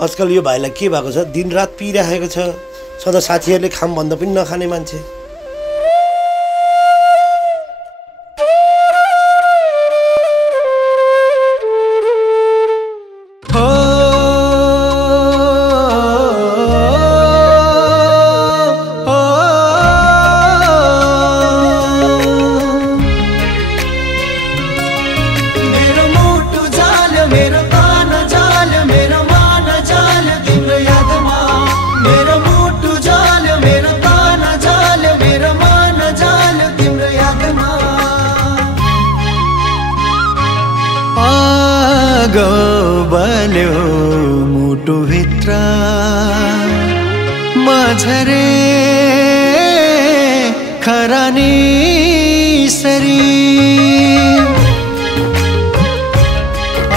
आजकल यो भाइलाई के भएको छ, दिनरात पिइराखेको छ। सदा साथीहरूले खाम भन्दा पनि नखाने मान्छे। बल्यो मुटु भित्र माझरे खरानी सरी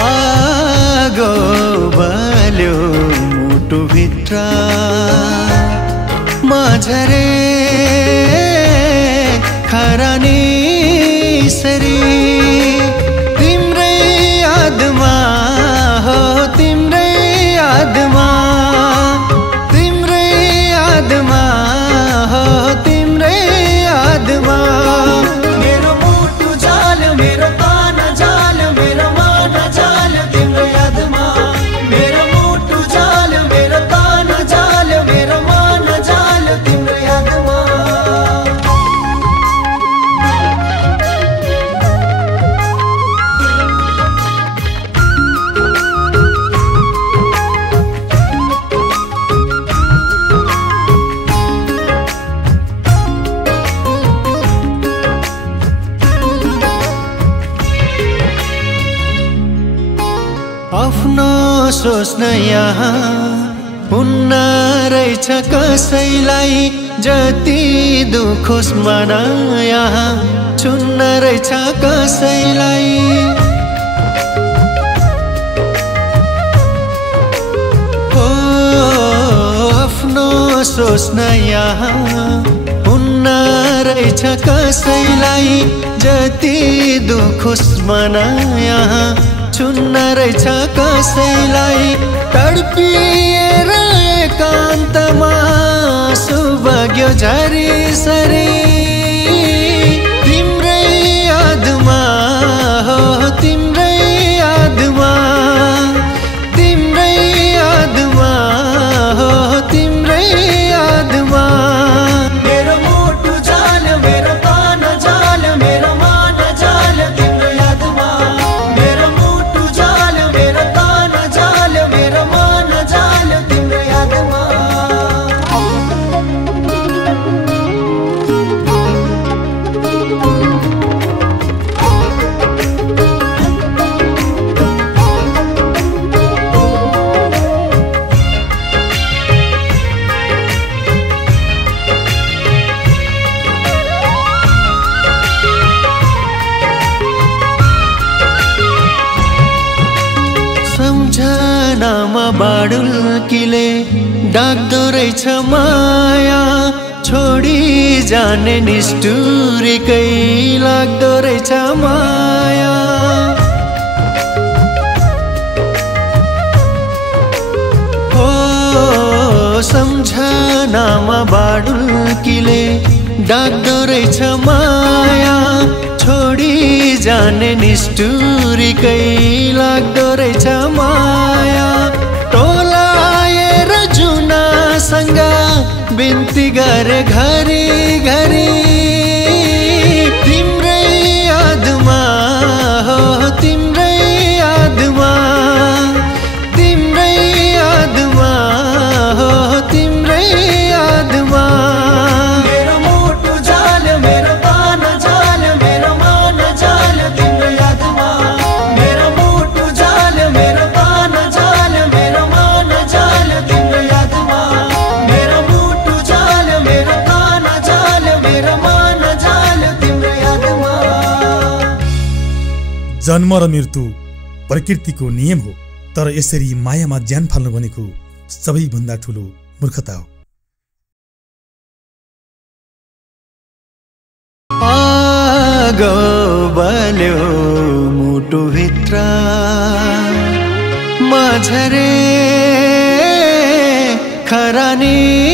आगो बल्यो मुटु भित्र माझरे खरानी सरी सोच्न यहाँ हुन्न रहेछ कसैलाई, जति दुखोस् मन यहाँ छुन्न रहेछ कसैलाई। हो आफ्नो सोच्न यहाँ हुन्न रहेछ कसैलाई, जति दुखोस् मन यहाँ छुन्न रहेछ कसैलाई। तडपिएर एकान्तमा सुभाग्य झरी सरी तिम्रै यादमा हो, तिम्रै यादमा, तिम्रै यादमा हो, तिम्रै यादमा। मेरो मुटु जाल, मेरो पान जाल, मेरो मान जाल तिम्रो यादमा। मेरो मुटु जाल, मेरो पान जाल, मेरो मान जाल तिम्रो यादमा। सम्झनामा बाडुल्कीले डाक्दो रहेछ माया, छोडी जाने निष्ठुरीकै लाग्दो रहेछ माया। हो सम्झनामा बाडुल्कीले डाक्दो रहेछ माया, छोडी जाने निष्ठुरीकै लाग्दो रहेछ माया। टोलाएर जुनासँग बिन्ती गरे घरी घरी तिम्रै यादमा हो, तिम्रै यादमा, तिम्रै यादमा हो, तिम्रै यादमा। मेरो मुटु जाल, मेरो पान जाल, मेरो मान जाल तिम्रो यादमा। मेरो मुटु जाल, मेरो पान जाल, मेरो मान जाल तिम्रो यादमा। मेरो मुटु जाल, मेरो पान जाल, मेरो मान जाल तिम्रो यादमा। जन्म र मृत्यु प्रकृतिको नियम हो, तर यसरी मायामा ज्यान फाल्नु भनेको सबैभन्दा ठुलो मूर्खता हो। आगो बल्यो मुटु भित्र माझरे रानी